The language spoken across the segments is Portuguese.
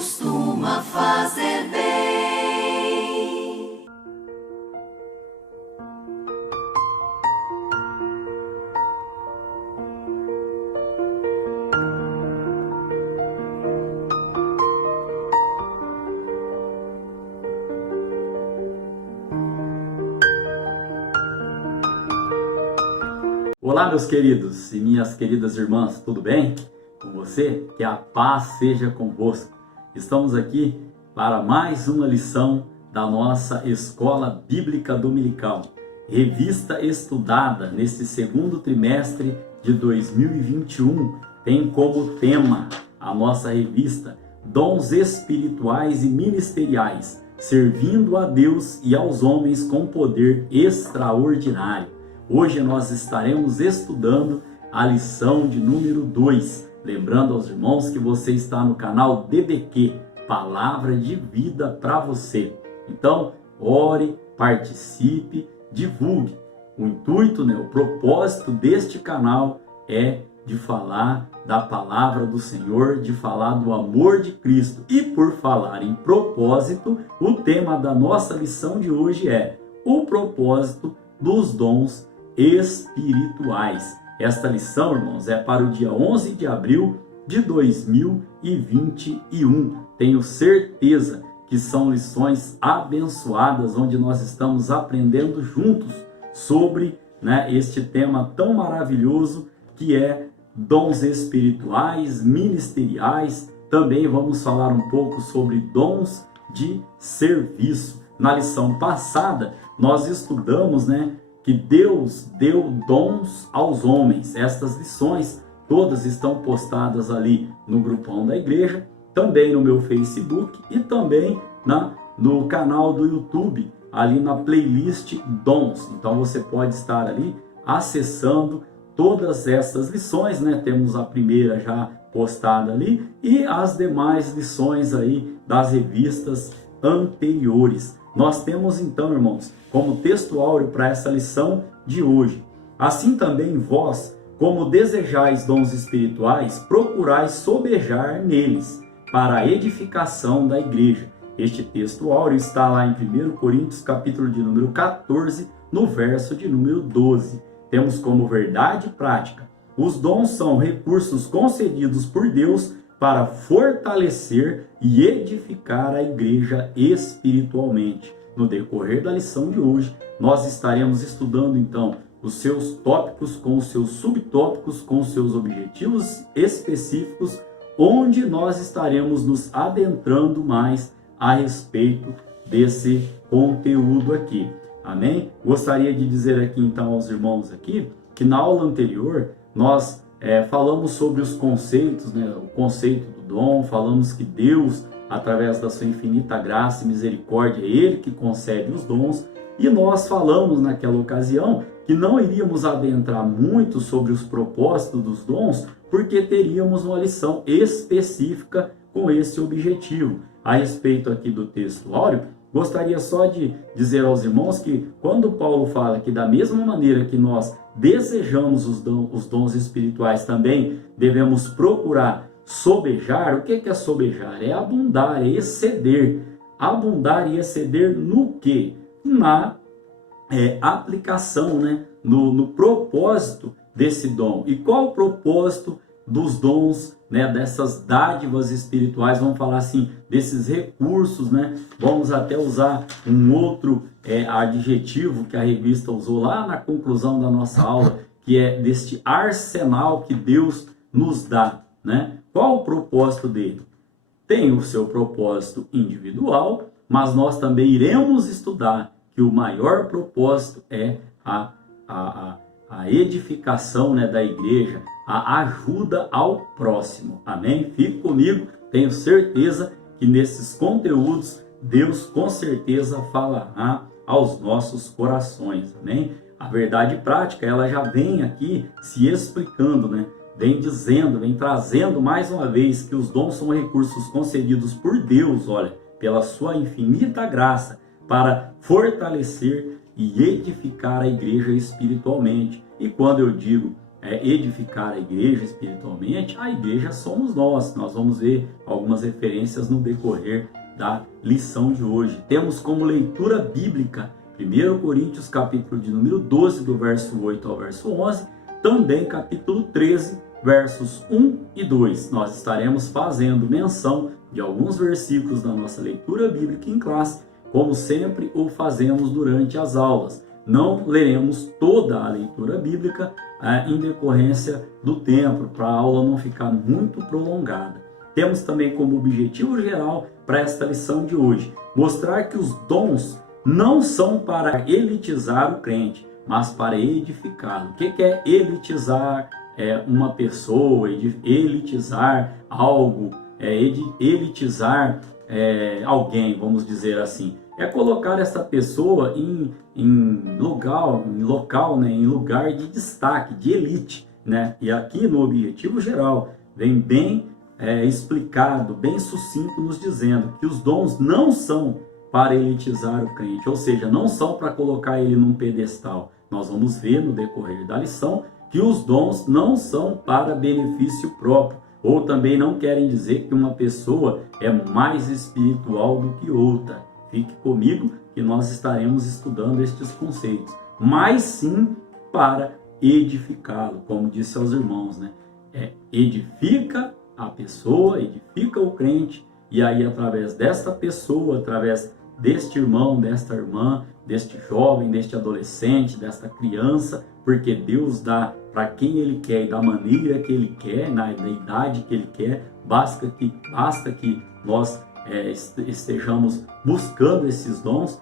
costuma fazer bem. Olá, meus queridos e minhas queridas irmãs, tudo bem com você? Que a paz seja convosco. Estamos aqui para mais uma lição da nossa Escola Bíblica Dominical, revista estudada nesse segundo trimestre de 2021. Tem como tema a nossa revista Dons Espirituais e Ministeriais, servindo a Deus e aos homens com poder extraordinário. Hoje nós estaremos estudando a lição de número 2. Lembrando aos irmãos que você está no canal DBQ, Palavra de Vida para você. Então, ore, participe, divulgue. O intuito, o propósito deste canal é de falar da palavra do Senhor, de falar do amor de Cristo. E por falar em propósito, o tema da nossa lição de hoje é o propósito dos dons espirituais. Esta lição, irmãos, é para o dia 11 de abril de 2021. Tenho certeza que são lições abençoadas, onde nós estamos aprendendo juntos sobre este tema tão maravilhoso que é dons espirituais, ministeriais. Também vamos falar um pouco sobre dons de serviço. Na lição passada, nós estudamos, que Deus deu dons aos homens. Estas lições todas estão postadas ali no grupão da igreja, também no meu Facebook e também no canal do YouTube, ali na playlist Dons. Então você pode estar ali acessando todas essas lições, Temos a primeira já postada ali e as demais lições aí das revistas anteriores. Nós temos então, irmãos, como texto áureo para essa lição de hoje: assim também vós, como desejais dons espirituais, procurais sobejar neles, para a edificação da igreja. Este texto áureo está lá em 1 Coríntios, capítulo de número 14, no verso de número 12. Temos como verdade prática: os dons são recursos concedidos por Deus para fortalecer e edificar a igreja espiritualmente. No decorrer da lição de hoje, nós estaremos estudando então os seus tópicos com os seus subtópicos, com os seus objetivos específicos, onde nós estaremos nos adentrando mais a respeito desse conteúdo aqui. Amém? Gostaria de dizer aqui então aos irmãos aqui, que na aula anterior nós falamos sobre os conceitos, o conceito do dom. Falamos que Deus, através da sua infinita graça e misericórdia, é Ele que concede os dons. E nós falamos naquela ocasião que não iríamos adentrar muito sobre os propósitos dos dons, porque teríamos uma lição específica com esse objetivo. A respeito aqui do texto áureo, gostaria só de dizer aos irmãos que quando Paulo fala que da mesma maneira que nós desejamos os dons espirituais, também devemos procurar sobejar. O que é sobejar? É abundar, é exceder. Abundar e exceder no quê? Na aplicação, no propósito desse dom. E qual o propósito dos dons, dessas dádivas espirituais? Vamos falar assim, desses recursos, Vamos até usar um outro adjetivo que a revista usou lá na conclusão da nossa aula, que é deste arsenal que Deus nos dá, Qual o propósito dele? Tem o seu propósito individual, mas nós também iremos estudar que o maior propósito é a edificação da igreja, a ajuda ao próximo. Amém? Fique comigo, tenho certeza que nesses conteúdos Deus com certeza falará aos nossos corações. Amém? A verdade prática, ela já vem aqui se explicando, Vem dizendo, vem trazendo mais uma vez que os dons são recursos concedidos por Deus, olha, pela sua infinita graça, para fortalecer e edificar a igreja espiritualmente. E quando eu digo edificar a igreja espiritualmente, a igreja somos nós. Nós vamos ver algumas referências no decorrer da lição de hoje. Temos como leitura bíblica 1 Coríntios capítulo de número 12, do verso 8 ao verso 11, também capítulo 13, versos 1 e 2. Nós estaremos fazendo menção de alguns versículos da nossa leitura bíblica em classe, como sempre o fazemos durante as aulas. Não leremos toda a leitura bíblica em decorrência do tempo, para a aula não ficar muito prolongada. Temos também como objetivo geral para esta lição de hoje mostrar que os dons não são para elitizar o crente, mas para edificá-lo. O que é elitizar uma pessoa, elitizar algo, elitizar alguém, vamos dizer assim? É colocar essa pessoa em lugar de destaque, de elite, né? E aqui no objetivo geral vem bem explicado, bem sucinto, nos dizendo que os dons não são para elitizar o crente, ou seja, não são para colocar ele num pedestal. Nós vamos ver no decorrer da lição que os dons não são para benefício próprio, ou também não querem dizer que uma pessoa é mais espiritual do que outra. Fique comigo que nós estaremos estudando estes conceitos, mas sim para edificá-lo, como disse aos irmãos, né? Edifica a pessoa, edifica o crente, e aí através desta pessoa, através deste irmão, desta irmã, deste jovem, deste adolescente, desta criança, porque Deus dá para quem Ele quer e da maneira que Ele quer, na idade que Ele quer. Basta que nós estejamos buscando esses dons.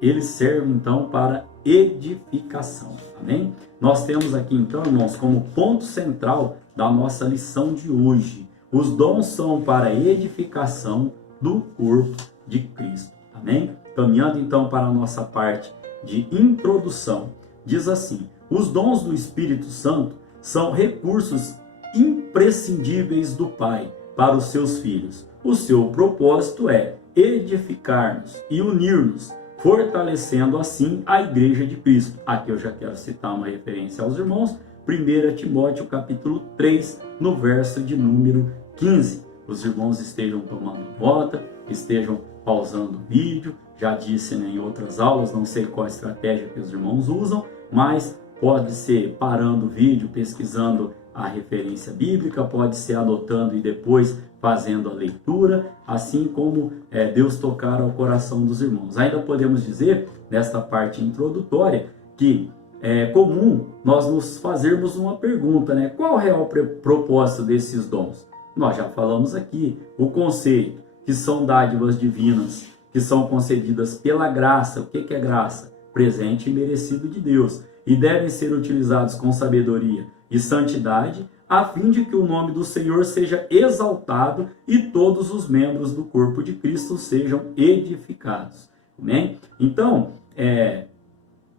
Eles servem então para edificação, amém? Nós temos aqui então, irmãos, como ponto central da nossa lição de hoje: os dons são para edificação do corpo de Cristo, amém? Caminhando então para a nossa parte de introdução, diz assim: os dons do Espírito Santo são recursos imprescindíveis do Pai para os seus filhos. O seu propósito é edificar-nos e unir-nos, fortalecendo assim a Igreja de Cristo. Aqui eu já quero citar uma referência aos irmãos, 1 Timóteo capítulo 3, no verso de número 15. Os irmãos estejam tomando nota, estejam pausando o vídeo. Já disse, né, em outras aulas, não sei qual a estratégia que os irmãos usam, mas pode ser parando o vídeo, pesquisando a referência bíblica, pode ser anotando e depois fazendo a leitura, assim como Deus tocar ao coração dos irmãos. Ainda podemos dizer, nesta parte introdutória, que é comum nós nos fazermos uma pergunta, né? Qual o real propósito desses dons? Nós já falamos aqui o conceito, que são dádivas divinas, que são concedidas pela graça. O que é graça? Presente e merecido de Deus. E devem ser utilizados com sabedoria e santidade, a fim de que o nome do Senhor seja exaltado e todos os membros do corpo de Cristo sejam edificados. Amém? Então,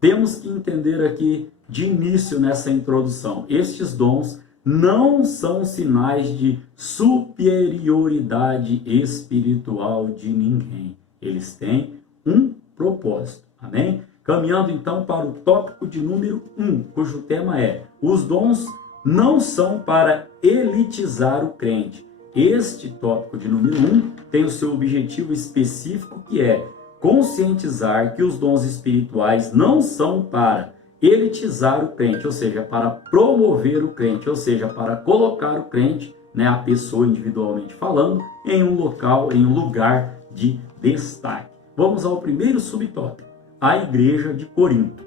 temos que entender aqui de início nessa introdução: estes dons não são sinais de superioridade espiritual de ninguém. Eles têm um propósito. Amém? Caminhando então para o tópico de número 1, cujo tema é: os dons não são para elitizar o crente. Este tópico de número 1 tem o seu objetivo específico, que é conscientizar que os dons espirituais não são para elitizar o crente, ou seja, para promover o crente, ou seja, para colocar o crente, né, a pessoa individualmente falando, em um local, em um lugar de destaque. Vamos ao primeiro subtópico: a igreja de Corinto.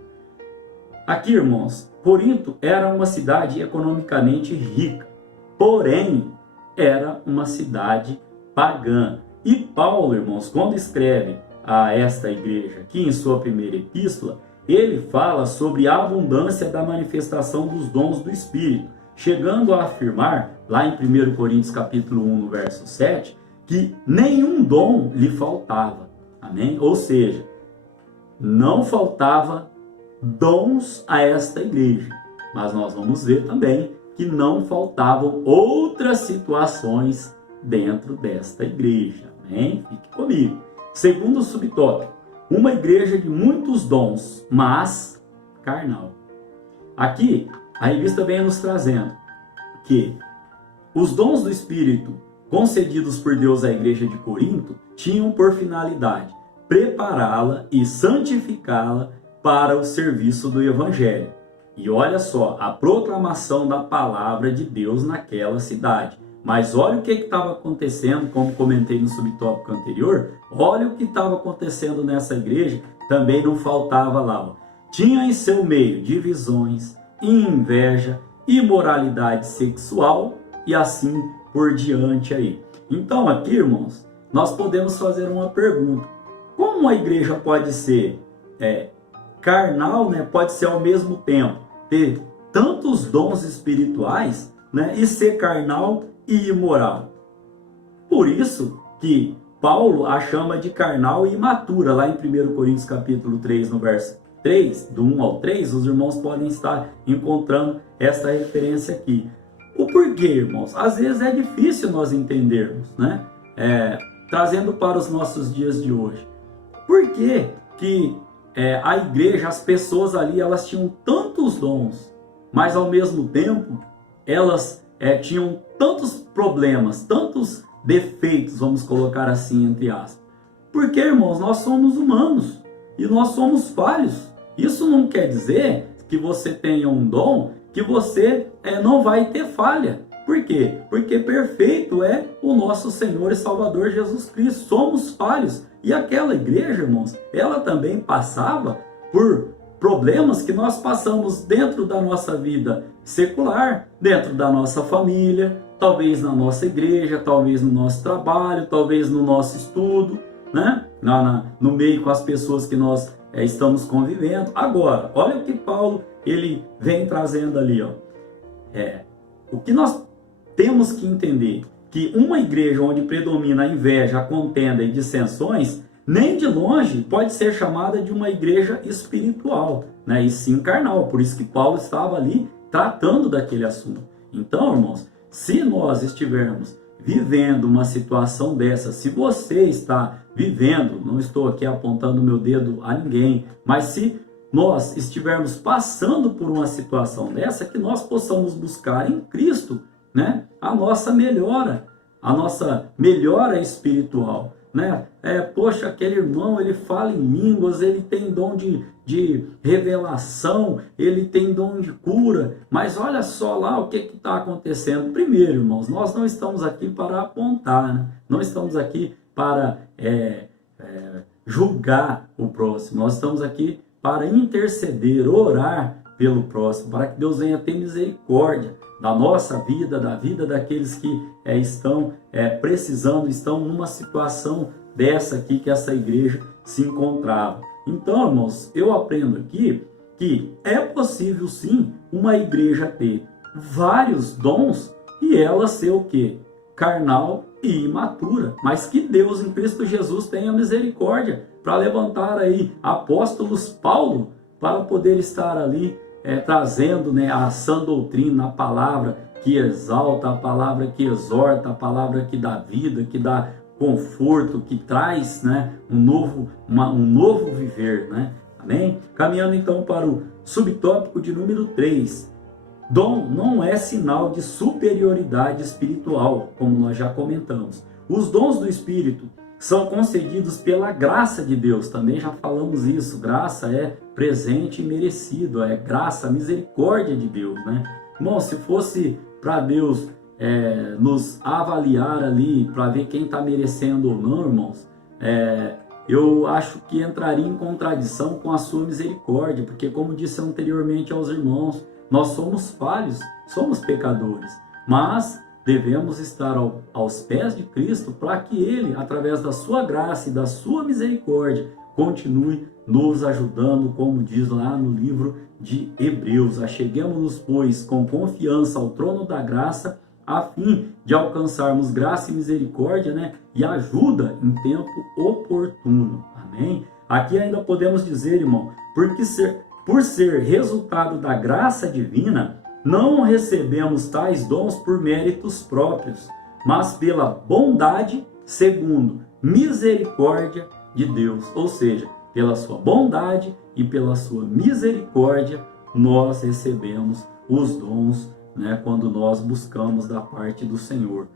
Aqui, irmãos, Corinto era uma cidade economicamente rica, porém era uma cidade pagã. E Paulo, irmãos, quando escreve a esta igreja aqui em sua primeira epístola, ele fala sobre a abundância da manifestação dos dons do Espírito, chegando a afirmar, lá em 1 Coríntios capítulo 1, no verso 7, que nenhum dom lhe faltava. Amém? Ou seja, não faltava dons a esta igreja. Mas nós vamos ver também que não faltavam outras situações dentro desta igreja. Amém? Fique comigo. Segundo subtópico: uma igreja de muitos dons, mas carnal. Aqui a revista vem nos trazendo que os dons do Espírito concedidos por Deus à igreja de Corinto tinham por finalidade prepará-la e santificá-la para o serviço do Evangelho. E olha só, a proclamação da palavra de Deus naquela cidade. Mas olha o que estava acontecendo, como comentei no subtópico anterior, olha o que estava acontecendo nessa igreja, também não faltava lá. Ó. Tinha em seu meio divisões, inveja, imoralidade sexual e assim por diante aí. Então aqui, irmãos, nós podemos fazer uma pergunta. Como a igreja pode ser carnal, né? Pode ser ao mesmo tempo ter tantos dons espirituais, né? E ser carnal e imoral. Por isso que Paulo a chama de carnal e imatura, lá em 1 Coríntios capítulo 3, no verso 3, do 1 ao 3, os irmãos podem estar encontrando essa referência aqui. O porquê, irmãos? Às vezes é difícil nós entendermos, né? Trazendo para os nossos dias de hoje. Por que a igreja, as pessoas ali, elas tinham tantos dons, mas ao mesmo tempo, elas tinham tantos problemas, tantos defeitos, vamos colocar assim, entre aspas. Porque, irmãos, nós somos humanos e nós somos falhos. Isso não quer dizer que você tenha um dom que você não vai ter falha. Por quê? Porque perfeito é o nosso Senhor e Salvador Jesus Cristo. Somos falhos. E aquela igreja, irmãos, ela também passava por problemas que nós passamos dentro da nossa vida secular, dentro da nossa família, talvez na nossa igreja, talvez no nosso trabalho, talvez no nosso estudo, né? No meio com as pessoas que nós estamos convivendo. Agora, olha o que Paulo ele vem trazendo ali, ó. O que nós temos que entender que uma igreja onde predomina a inveja, a contenda e dissensões, nem de longe pode ser chamada de uma igreja espiritual, né? E sim carnal. Por isso que Paulo estava ali tratando daquele assunto. Então, irmãos, se nós estivermos vivendo uma situação dessa, se você está vivendo, não estou aqui apontando meu dedo a ninguém, mas se nós estivermos passando por uma situação dessa, que nós possamos buscar em Cristo, né, a nossa melhora espiritual, né? Poxa, aquele irmão, ele fala em línguas, ele tem dom de revelação, ele tem dom de cura, mas olha só lá o que está acontecendo. Primeiro, irmãos, nós não estamos aqui para apontar, né? Não estamos aqui para julgar o próximo, nós estamos aqui para interceder, orar pelo próximo, para que Deus venha ter misericórdia da nossa vida, da vida daqueles que estão precisando, estão numa situação dessa aqui que essa igreja se encontrava. Então, irmãos, eu aprendo aqui que é possível sim uma igreja ter vários dons e ela ser o quê? Carnal e imatura, mas que Deus em Cristo Jesus tenha misericórdia para levantar aí apóstolos Paulo para poder estar ali trazendo, né, a sã doutrina, a palavra que exalta, a palavra que exorta, a palavra que dá vida, que dá conforto, que traz, né, um novo viver, né? Amém? Caminhando então para o subtópico de número 3. Dom não é sinal de superioridade espiritual, como nós já comentamos. Os dons do Espírito são concedidos pela graça de Deus, também já falamos isso. Graça é presente e merecido, é graça, misericórdia de Deus, né? Bom, se fosse para Deus nos avaliar ali, para ver quem está merecendo ou não, irmãos, eu acho que entraria em contradição com a sua misericórdia, porque como disse anteriormente aos irmãos, nós somos falhos, somos pecadores, mas devemos estar aos pés de Cristo para que Ele, através da sua graça e da sua misericórdia, continue nos ajudando, como diz lá no livro de Hebreus. Acheguemo-nos, pois, com confiança ao trono da graça, a fim de alcançarmos graça e misericórdia, né, e ajuda em tempo oportuno. Amém? Aqui ainda podemos dizer, irmão, por ser resultado da graça divina, não recebemos tais dons por méritos próprios, mas pela bondade segundo misericórdia de Deus. Ou seja, pela sua bondade e pela sua misericórdia, nós recebemos os dons, né, quando nós buscamos da parte do Senhor.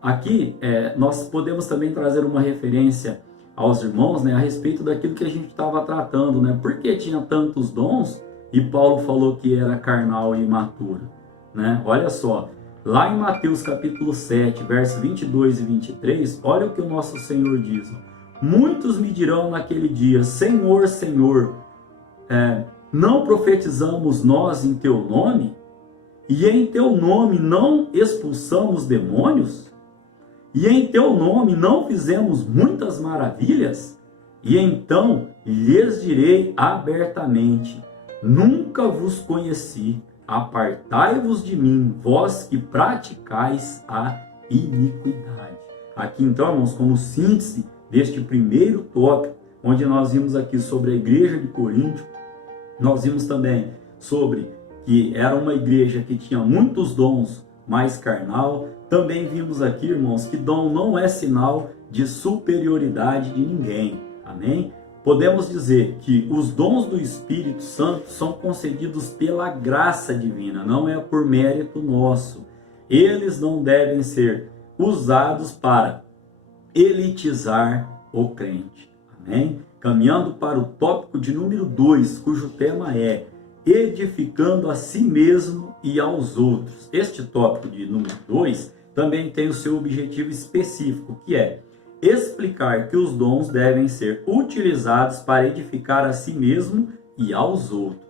Aqui nós podemos também trazer uma referência aos irmãos, né, a respeito daquilo que a gente estava tratando, né? Por que tinha tantos dons e Paulo falou que era carnal e imaturo, né? Olha só, lá em Mateus capítulo 7, versos 22 e 23, olha o que o nosso Senhor diz: muitos me dirão naquele dia, Senhor, Senhor, não profetizamos nós em teu nome? E em teu nome não expulsamos demônios? E em teu nome não fizemos muitas maravilhas? E então lhes direi abertamente, nunca vos conheci, apartai-vos de mim, vós que praticais a iniquidade. Aqui então, irmãos, como síntese deste primeiro tópico, onde nós vimos aqui sobre a igreja de Corinto, nós vimos também sobre que era uma igreja que tinha muitos dons, mas carnal. Também vimos aqui, irmãos, que dom não é sinal de superioridade de ninguém. Amém? Podemos dizer que os dons do Espírito Santo são concedidos pela graça divina, não é por mérito nosso. Eles não devem ser usados para elitizar o crente. Amém? Caminhando para o tópico de número 2, cujo tema é edificando a si mesmo e aos outros. Este tópico de número 2 também tem o seu objetivo específico, que é explicar que os dons devem ser utilizados para edificar a si mesmo e aos outros.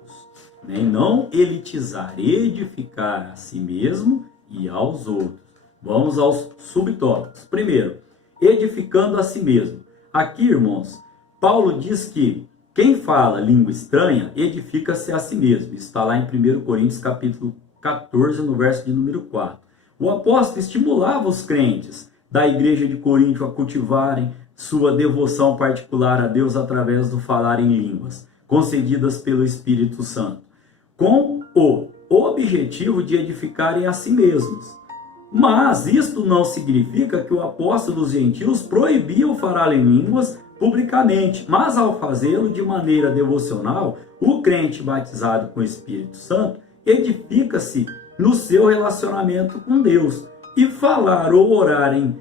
Não elitizar, edificar a si mesmo e aos outros. Vamos aos subtópicos. Primeiro, edificando a si mesmo. Aqui, irmãos, Paulo diz que quem fala língua estranha edifica-se a si mesmo. Isso está lá em 1 Coríntios capítulo 14, no verso de número 4. O apóstolo estimulava os crentes da igreja de Corinto a cultivarem sua devoção particular a Deus através do falar em línguas, concedidas pelo Espírito Santo, com o objetivo de edificarem a si mesmos. Mas isto não significa que o apóstolo dos gentios proibia o falar em línguas publicamente, mas ao fazê-lo de maneira devocional, o crente batizado com o Espírito Santo edifica-se no seu relacionamento com Deus. E falar ou orar em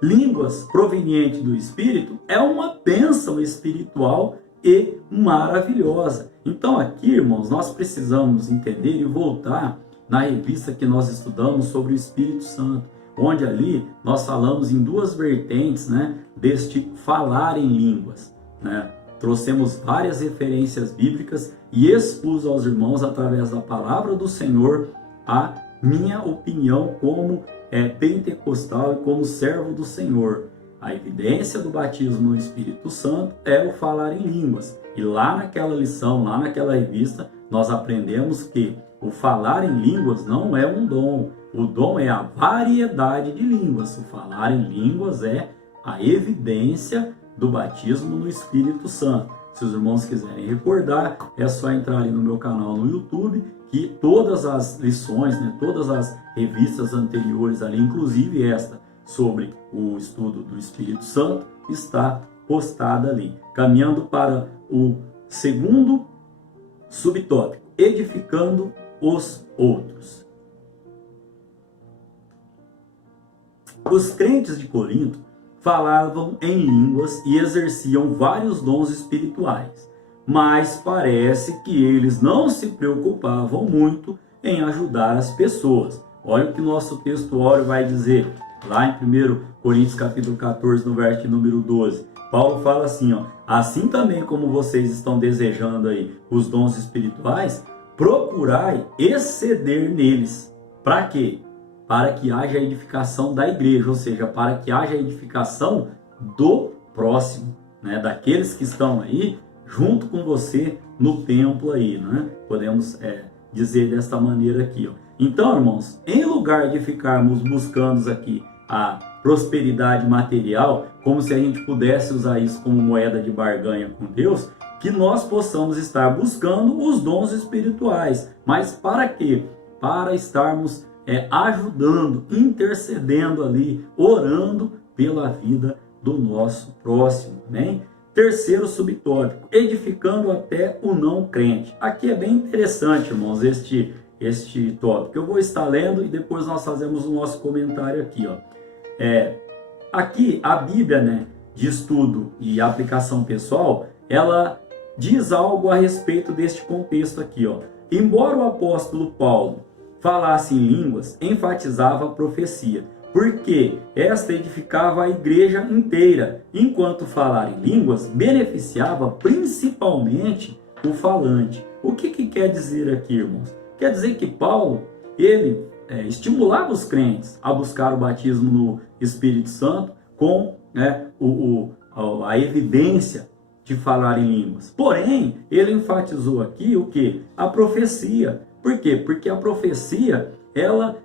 línguas provenientes do Espírito é uma bênção espiritual e maravilhosa. Então aqui, irmãos, nós precisamos entender e voltar na revista que nós estudamos sobre o Espírito Santo, onde ali nós falamos em duas vertentes, né, deste falar em línguas, né? Trouxemos várias referências bíblicas e expus aos irmãos, através da palavra do Senhor, a minha opinião como pentecostal e como servo do Senhor. A evidência do batismo no Espírito Santo é o falar em línguas. E lá naquela lição, lá naquela revista, nós aprendemos que o falar em línguas não é um dom. O dom é a variedade de línguas. O falar em línguas é a evidência do batismo no Espírito Santo. Se os irmãos quiserem recordar, é só entrarem no meu canal no YouTube, que todas as lições, né, todas as revistas anteriores ali, inclusive esta sobre o estudo do Espírito Santo, está postada ali. Caminhando para o segundo subtópico, edificando os outros. Os crentes de Corinto falavam em línguas e exerciam vários dons espirituais, mas parece que eles não se preocupavam muito em ajudar as pessoas. Olha o que nosso textuário vai dizer, lá em 1 Coríntios capítulo 14, no verso número 12. Paulo fala assim, ó: assim também como vocês estão desejando aí os dons espirituais, procurai exceder neles. Para quê? Para que haja edificação da igreja, ou seja, para que haja edificação do próximo, né? Daqueles que estão aí junto com você no templo aí, né? Podemos dizer desta maneira aqui, ó. Então, irmãos, em lugar de ficarmos buscando aqui a prosperidade material, como se a gente pudesse usar isso como moeda de barganha com Deus, que nós possamos estar buscando os dons espirituais. Mas para quê? Para estarmos ajudando, intercedendo ali, orando pela vida do nosso próximo, né? Terceiro subtópico, edificando até o não crente. Aqui é bem interessante, irmãos, este este tópico. Eu vou estar lendo e depois nós fazemos o nosso comentário aqui, ó. Aqui a Bíblia, né, de estudo e aplicação pessoal, ela diz algo a respeito deste contexto aqui, ó. Embora o apóstolo Paulo falasse em línguas, enfatizava a profecia, porque esta edificava a igreja inteira, enquanto falar em línguas beneficiava principalmente o falante. O que quer dizer aqui, irmãos? Quer dizer que Paulo, ele estimulava os crentes a buscar o batismo no Espírito Santo com a evidência de falar em línguas. Porém, ele enfatizou aqui o que? A profecia. Por quê? Porque a profecia, ela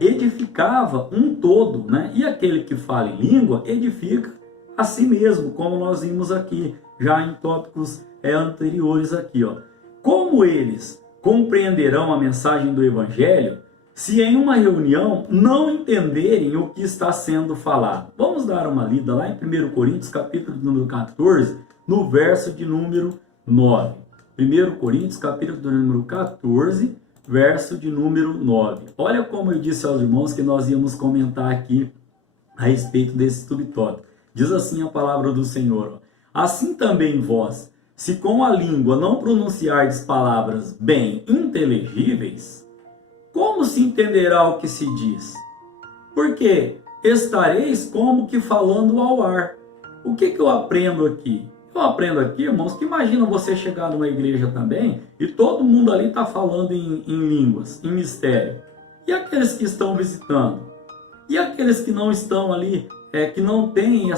edificava um todo, né? E aquele que fala em língua edifica a si mesmo, como nós vimos aqui, já em tópicos anteriores aqui, ó. Como eles compreenderão a mensagem do Evangelho se em uma reunião não entenderem o que está sendo falado? Vamos dar uma lida lá em 1 Coríntios, capítulo número 14, no verso de número 9. 1 Coríntios, capítulo número 14, verso de número 9. Olha como eu disse aos irmãos que nós íamos comentar aqui a respeito desse subtópico. Diz assim a palavra do Senhor: ó, assim também vós, se com a língua não pronunciardes palavras bem inteligíveis, como se entenderá o que se diz? Porque estareis como que falando ao ar. O que eu aprendo aqui? Eu aprendo aqui, irmãos, que imagina você chegar numa igreja também e todo mundo ali está falando em línguas, em mistério. E aqueles que estão visitando? E aqueles que não estão ali, que não têm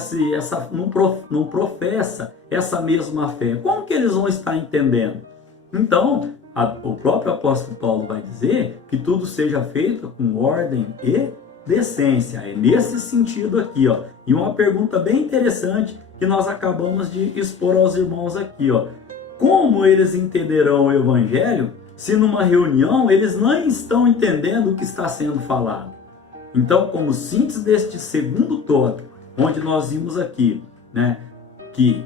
não professa essa mesma fé? Como que eles vão estar entendendo? Então, o próprio apóstolo Paulo vai dizer que tudo seja feito com ordem e decência. É nesse sentido aqui, ó. E uma pergunta bem interessante que nós acabamos de expor aos irmãos aqui, ó. Como eles entenderão o Evangelho se numa reunião eles não estão entendendo o que está sendo falado? Então, como síntese deste segundo tópico, onde nós vimos aqui, né, que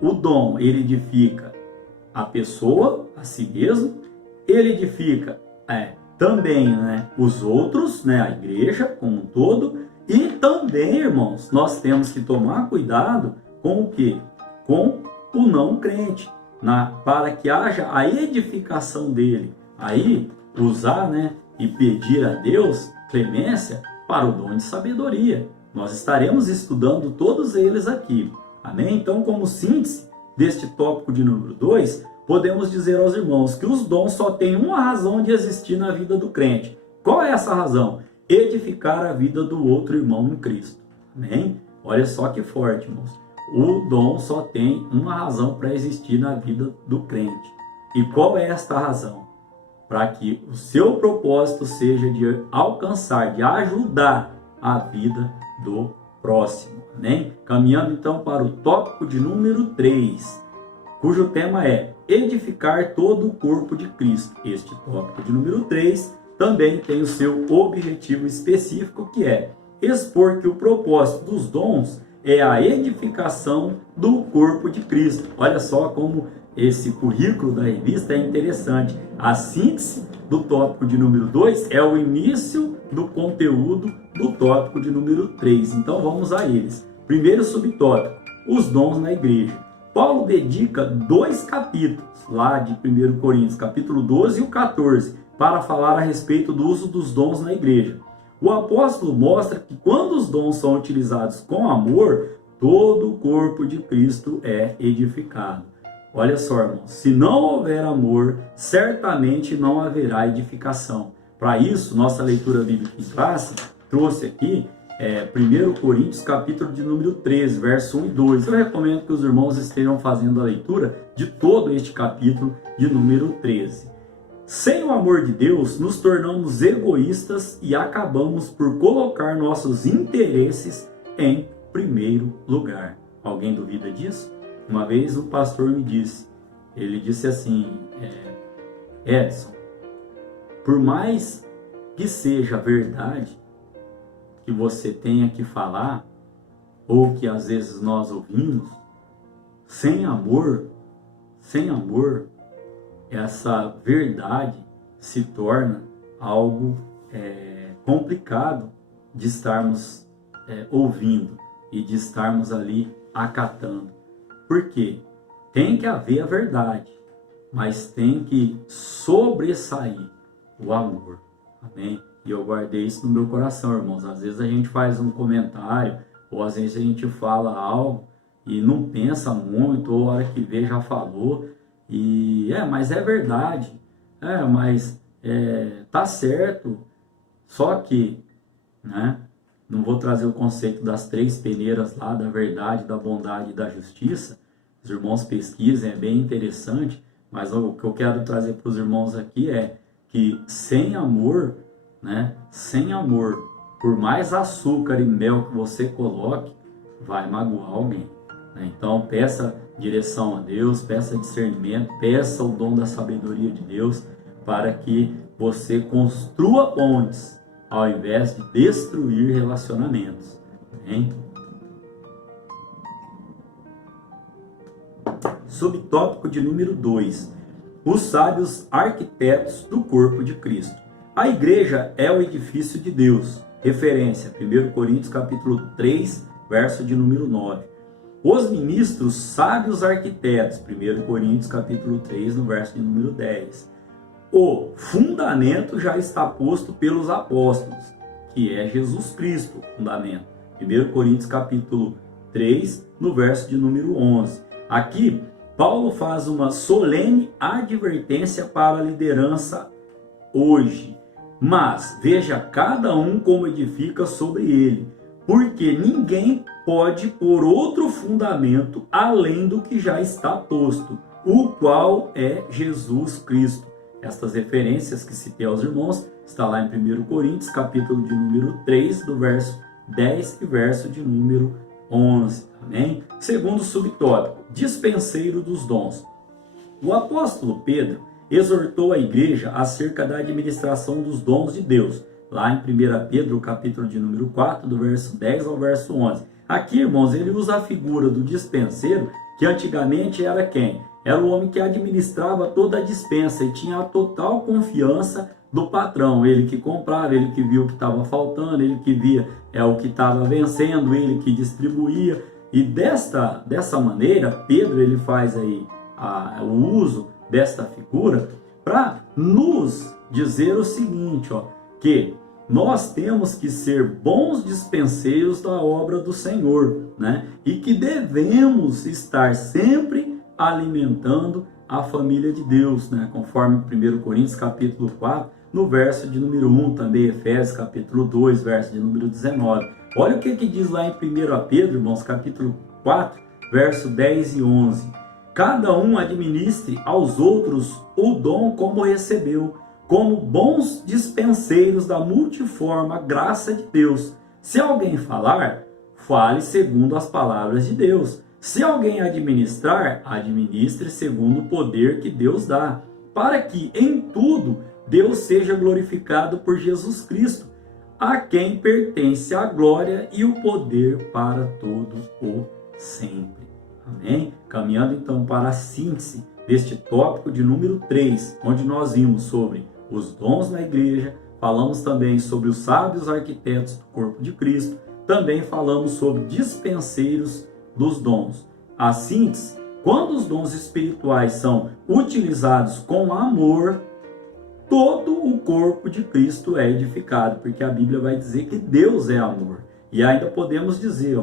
o dom, ele edifica a pessoa, a si mesmo, ele edifica também, né, os outros, né, a igreja como um todo, e também, irmãos, nós temos que tomar cuidado com o quê? Com o não crente, para que haja a edificação dele. Aí, usar, né, e pedir a Deus clemência para o dom de sabedoria. Nós estaremos estudando todos eles aqui. Amém? Então, como síntese deste tópico de número 2, podemos dizer aos irmãos que os dons só têm uma razão de existir na vida do crente. Qual é essa razão? Edificar a vida do outro irmão em Cristo. Amém? Olha só que forte, irmãos. O dom só tem uma razão para existir na vida do crente. E qual é esta razão? Para que o seu propósito seja de alcançar, de ajudar a vida do próximo. Amém? Caminhando então para o tópico de número 3, cujo tema é edificar todo o corpo de Cristo. Este tópico de número 3 também tem o seu objetivo específico, que é expor que o propósito dos dons é a edificação do corpo de Cristo. Olha só como esse currículo da revista é interessante. A síntese do tópico de número 2 é o início do conteúdo do tópico de número 3. Então vamos a eles. Primeiro subtópico, os dons na igreja. Paulo dedica 2 capítulos, lá de 1 Coríntios, capítulo 12 e o 14, para falar a respeito do uso dos dons na igreja. O apóstolo mostra que quando os dons são utilizados com amor, todo o corpo de Cristo é edificado. Olha só, irmãos, se não houver amor, certamente não haverá edificação. Para isso, nossa leitura bíblica em classe trouxe aqui 1 Coríntios, capítulo de número 13, verso 1 e 2. Eu recomendo que os irmãos estejam fazendo a leitura de todo este capítulo de número 13. Sem o amor de Deus, nos tornamos egoístas e acabamos por colocar nossos interesses em primeiro lugar. Alguém duvida disso? Uma vez o pastor me disse, ele disse assim, Edson, por mais que seja verdade que você tenha que falar, ou que às vezes nós ouvimos, sem amor, essa verdade se torna algo complicado de estarmos ouvindo e de estarmos ali acatando. Por quê? Tem que haver a verdade, mas tem que sobressair o amor. Amém? E eu guardei isso no meu coração, irmãos. Às vezes a gente faz um comentário, ou às vezes a gente fala algo e não pensa muito, ou a hora que vê já falou, e mas é verdade, mas tá certo. Só que, né, não vou trazer o conceito das 3 peneiras lá, da verdade, da bondade e da justiça. Os irmãos pesquisem, é bem interessante, mas o que eu quero trazer para os irmãos aqui é que sem amor, né, sem amor, por mais açúcar e mel que você coloque, vai magoar alguém. Então peça direção a Deus, peça discernimento, peça o dom da sabedoria de Deus para que você construa pontes ao invés de destruir relacionamentos. Amém? Subtópico de número 2. Os sábios arquitetos do corpo de Cristo. A igreja é o edifício de Deus. Referência, 1 Coríntios capítulo 3, verso de número 9. Os ministros sábios arquitetos, 1 Coríntios capítulo 3, no verso de número 10. O fundamento já está posto pelos apóstolos, que é Jesus Cristo, o fundamento. 1 Coríntios capítulo 3, no verso de número 11. Aqui, Paulo faz uma solene advertência para a liderança hoje. Mas veja cada um como edifica sobre ele, porque ninguém pode pôr outro fundamento além do que já está posto, o qual é Jesus Cristo. Estas referências que citei aos irmãos está lá em 1 Coríntios, capítulo de número 3, do verso 10 e verso de número 11. Amém? Segundo subtópico, dispenseiro dos dons. O apóstolo Pedro exortou a igreja acerca da administração dos dons de Deus, lá em 1 Pedro, capítulo de número 4, do verso 10 ao verso 11. Aqui, irmãos, ele usa a figura do dispenseiro, que antigamente era quem? Era o homem que administrava toda a dispensa e tinha a total confiança do patrão. Ele que comprava, ele que via o que estava faltando, ele que via o que estava vencendo, ele que distribuía. E dessa maneira, Pedro ele faz aí o uso desta figura para nos dizer o seguinte, que nós temos que ser bons dispenseiros da obra do Senhor, né? E que devemos estar sempre alimentando a família de Deus, né? Conforme 1 Coríntios capítulo 4, no verso de número 1, também Efésios capítulo 2, verso de número 19. Olha o que diz lá em 1 Pedro, irmãos, capítulo 4, verso 10 e 11. Cada um administre aos outros o dom como recebeu, como bons dispenseiros da multiforme graça de Deus. Se alguém falar, fale segundo as palavras de Deus. Se alguém administrar, administre segundo o poder que Deus dá, para que em tudo Deus seja glorificado por Jesus Cristo, a quem pertence a glória e o poder para todo o sempre. Amém? Caminhando então para a síntese deste tópico de número 3, onde nós vimos sobre os dons na igreja, falamos também sobre os sábios arquitetos do corpo de Cristo, também falamos sobre dispenseiros dos dons. A síntese, quando os dons espirituais são utilizados com amor, todo o corpo de Cristo é edificado, porque a Bíblia vai dizer que Deus é amor. E ainda podemos dizer,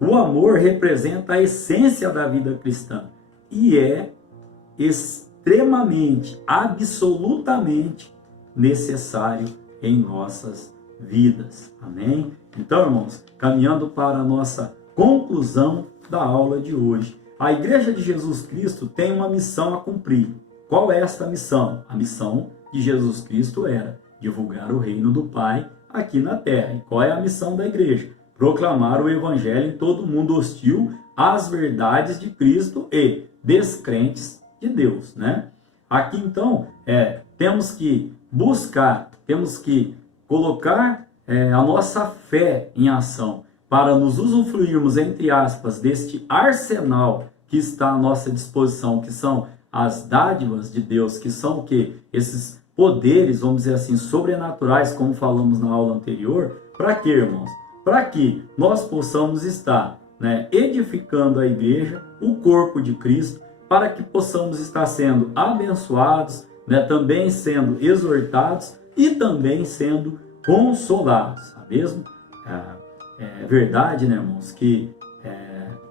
o amor representa a essência da vida cristã e é extremamente, absolutamente necessário em nossas vidas. Amém? Então, irmãos, caminhando para a nossa conclusão da aula de hoje, a Igreja de Jesus Cristo tem uma missão a cumprir. Qual é esta missão? A missão de Jesus Cristo era divulgar o reino do Pai aqui na terra. E qual é a missão da igreja? Proclamar o evangelho em todo mundo hostil às verdades de Cristo e descrentes de Deus, né? Aqui então, temos que buscar, temos que colocar a nossa fé em ação para nos usufruirmos, entre aspas, deste arsenal que está à nossa disposição, que são as dádivas de Deus, que são o quê? Esses poderes, vamos dizer assim, sobrenaturais, como falamos na aula anterior. Para quê, irmãos? Para que nós possamos estar, né, edificando a igreja, o corpo de Cristo, para que possamos estar sendo abençoados, né, também sendo exortados e também sendo consolados. Tá mesmo? É verdade, né, irmãos, que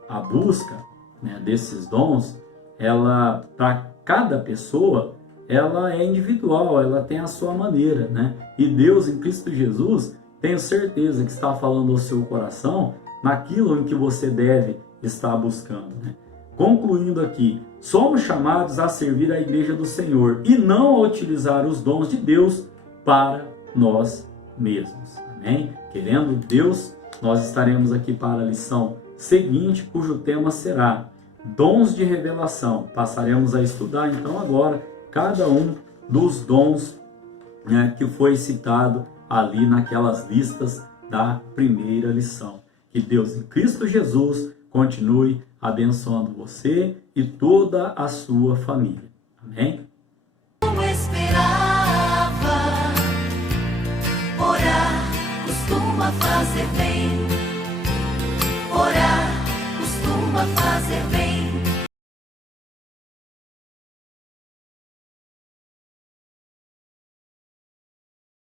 a busca, né, desses dons, ela, para cada pessoa, ela é individual, ela tem a sua maneira, né? E Deus, em Cristo Jesus, tenho certeza que está falando ao seu coração naquilo em que você deve estar buscando, né? Concluindo aqui, somos chamados a servir a igreja do Senhor e não a utilizar os dons de Deus para nós mesmos. Amém? Querendo Deus, nós estaremos aqui para a lição seguinte, cujo tema será dons de revelação. Passaremos a estudar então agora cada um dos dons, né, que foi citado ali naquelas listas da primeira lição. Que Deus em Cristo Jesus continue abençoando você e toda a sua família. Amém? Como esperava, orar costuma fazer bem. Orar costuma fazer bem.